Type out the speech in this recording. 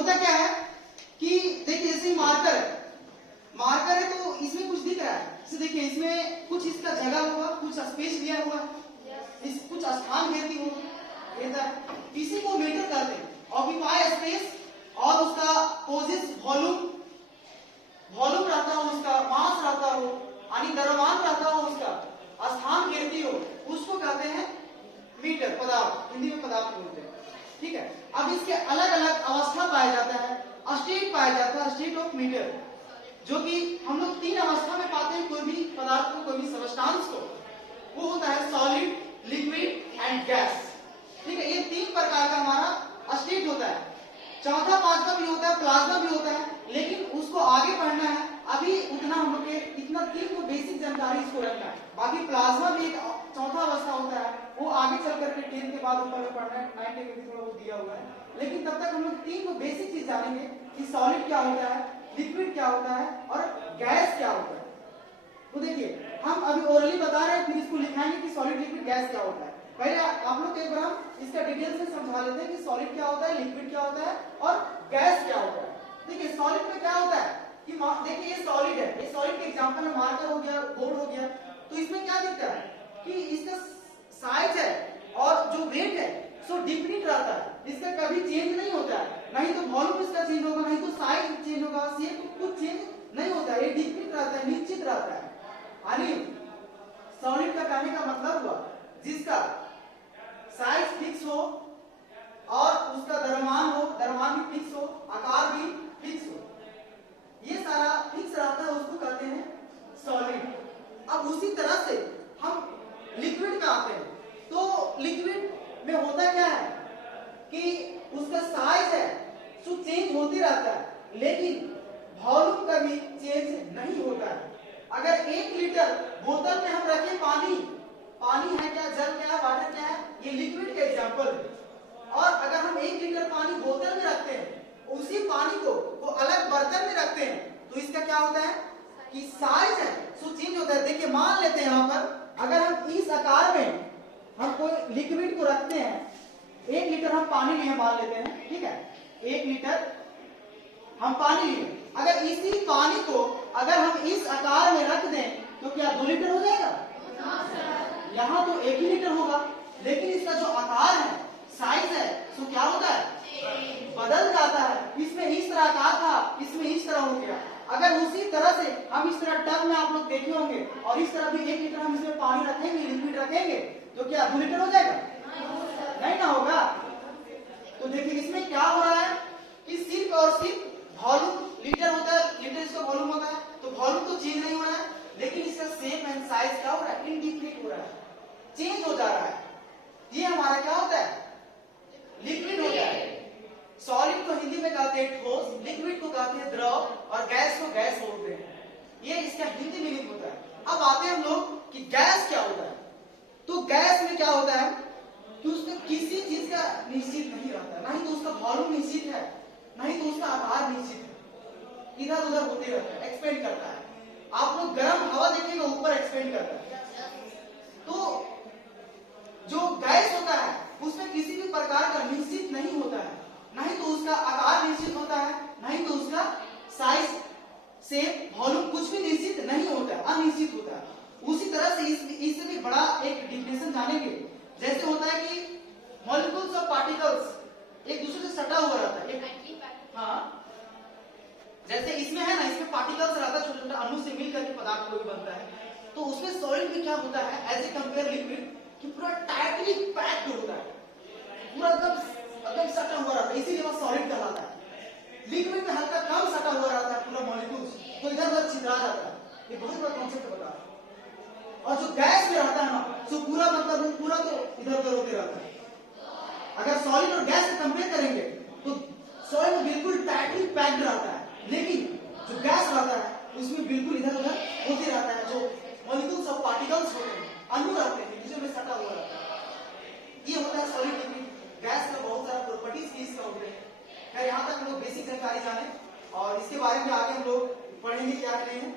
होता क्या है कि देखिए जैसे मार्कर है तो इसमें कुछ दिख रहा है। जैसे देखिए इसमें कुछ इसका जगह होगा, कुछ स्पेस लिया हुआ, इस कुछ स्थान घेरती होगा, इसी को मीटर कहते हैं। ऑक्यूपाई स्पेस और उसका पोजेस वॉल्यूम रहता हो, उसका मास रहता हो, यानी द्रव्यमान रहता हो, उसका स्थान घेरती हो, उसको कहते हैं मीटर, पदार्थ, हिंदी में पदार्थ बोलते हैं। ठीक है। अब इसके अलग अलग अवस्था पाया जाता है, स्टेट पाया जाता है, स्टेट ऑफ मीटर, जो कि हम लोग 3 अवस्था में पाते हैं कोई भी पदार्थ को, कोई भी सब्सटेंस को। वो होता है सॉलिड, लिक्विड एंड गैस। ठीक है, ये 3 प्रकार का हमारा स्टेट होता है। चौथा पांचवा भी होता है, प्लाज्मा भी होता है, लेकिन उसको आगे पढ़ना है। अभी उतना हम लोग के इतना 3 को बेसिक जानकारी इसको रखना है। बाकी प्लाज्मा भी एक चौथा अवस्था होता है, वो आगे चल करके 10 के बाद ऊपर में पढ़ना है, 9 के भी थोड़ा वो दिया हुआ है। लेकिन तब तक हम लोग 3 को बेसिक चीज जानेंगे कि सॉलिड क्या होता है, लिक्विड क्या होता है और गैस क्या होता है। तो देखिए हम अभी ओरली बता रहे हैं, फिर इसको लिखाएंगे कि सॉलिड, लिक्विड, गैस क्या होता है। पहले आप लोग एक बार हम इसका डिटेल्स में समझा लेते हैं कि सॉलिड क्या होता है, लिक्विड क्या होता है और गैस क्या होता है। देखिए सॉलिड में क्या होता है कि देखिए ये सॉलिड है, ये सॉलिड के एग्जांपल में मार्कर हो गया, बोर्ड हो गया, तो इसमें क्या दिखता है कि इसका साइज है और जो वेट है सो डिफिनिट रहता है, इसका कभी चेंज नहीं होता है। नहीं तो वॉल्यूम इसका चेंज होगा, नहीं तो साइज चेंज होगा, शेप कुछ चेंज नहीं होता है, ये डिफिनिट रहता है, निश्चित रहता है। यानी सॉलिड का कहने का मतलब हुआ जिसका साइज फिक्स हो और उसका द्रव्यमान हो, द्रव्यमान भी फिक्स हो, आकार भी फिक्स हो, ये सारा फिक्स रहता है, उसको कहते हैं सॉलिड। अब उसी तरह से हम लिक्विड में आते हैं, तो लिक्विड में होता क्या है कि उसका साइज है सो चेंज होती रहता है, लेकिन वॉल्यूम कभी चेंज नहीं होता है। अगर 1 लीटर बोतल में हम रखें पानी है क्या, जल क्या है, वाटर क्या है, ये लिक्विड का एग्जांपल है। और अगर हम 1 लीटर पानी बोतल में रखते हैं, उसी पानी को वो अलग बर्तन में रखते हैं, तो इसका क्या होता है कि साइज है सो चेंज होता है। देखिए मान लेते हैं यहाँ पर अगर हम इस आकार में हम कोई लिक्विड को रखते हैं, 1 लीटर हम पानी लिए मान लेते हैं, ठीक है, 1 लीटर हम पानी लिए, अगर इसी पानी को अगर हम इस आकार में रख दें तो क्या 2 लीटर हो जाएगा? यहाँ तो 1 ही लीटर होगा, लेकिन इसका जो आकार है, साइज है, तो क्या होता है, बदल जाता है। इसमें इस तरह आकार था, इसमें इस तरह हो गया। अगर उसी तरह से हम इस तरह टब में आप लोग देखे होंगे और इस तरह भी 1 लीटर हम इसमें पानी रखेंगे, लिक्विड रखेंगे, तो क्या 2 लीटर हो जाएगा? नहीं ना होगा। तो देखिए इसमें क्या हो रहा है कि सिर्फ और सिर्फ वॉल्यूम, लीटर होता है, लीटर इसका वॉल्यूम होता है, तो वॉल्यूम तो चेंज नहीं हो रहा है, लेकिन इसका शेप एंड साइज क्या हो रहा है, इनडिफिनिट हो रहा है, चेंज हो जा रहा है। ये हमारा क्या होता है, लिक्विड होता है। सॉलिड को हिंदी में कहते हैं ठोस, लिक्विड को कहते हैं द्रव और गैस को गैस बोलते हैं। ये इसका हिंदी मीनिंग होता है। अब आते हैं हम लोग कि गैस क्या होता है। तो गैस में क्या होता है कि उसमें किसी चीज का निश्चित नहीं रहता, ना ही तो उसका वॉल्यूम निश्चित है, नहीं तो उसका आकार निश्चित है, इधर उधर होते रहता है, एक्सपेंड करता है। आप लोग गर्म हवा देखेंगे ऊपर एक्सपेंड करता है। तो जो गैस होता है उसमें किसी भी प्रकार का निश्चित नहीं होता है, नहीं तो उसका आकार निश्चित होता है, नहीं तो उसका साइज, शेप, वॉल्यूम कुछ भी निश्चित नहीं होता है, अनिश्चित होता है। उसी तरह से इससे भी बड़ा एक डिफिनेशन जानेंगे। जैसे होता है कि मॉलिक्यूल्स ऑफ पार्टिकल्स एक दूसरे से सटा हुआ रहता है। हाँ, जैसे इसमें है ना, इसमें पार्टिकल्स रहता है, छोटे छोटे अणु से मिलकर के पदार्थ कोई बनता है। तो उसमें सॉलिड में क्या होता है एज ए कंपेयर लिक्विड कि पूरा टाइटली पैक्ड होता है, पूरा एकदम सटा हुआ रहता है, इसीलिए वो सॉलिड कहलाता है। लिक्विड में हल्का कम सटा हुआ रहता है पूरा मॉलिक्यूल्स, तो इधर उधर छितरा जाता है। ये बहुत बड़ा कॉन्सेप्ट बता रहा है। और जो गैस में रहता है ना, तो पूरा मतलब वो पूरा तो इधर उधर होते रहता है। अगर सॉलिड और गैस को कंपेयर करेंगे तो सॉलिड बिल्कुल टाइटली पैक्ड रहता है, लेकिन जो गैस रहता है उसमें बिल्कुल इधर उधर होते रहता है। जो मॉलिक्यूल्स ऑफ पार्टिकल्स होते हैं, अणु रहते हैं, जिसमें सटा हुआ रहता है, ये होता है सॉलिड लिक्विड। गैस का बहुत सारा प्रॉपर्टीज भी इसका होते हैं। खैर यहाँ तक हम लोग बेसिक जानकारी जाने और इसके बारे में आगे हम लोग पढ़ेंगे क्या नहीं है।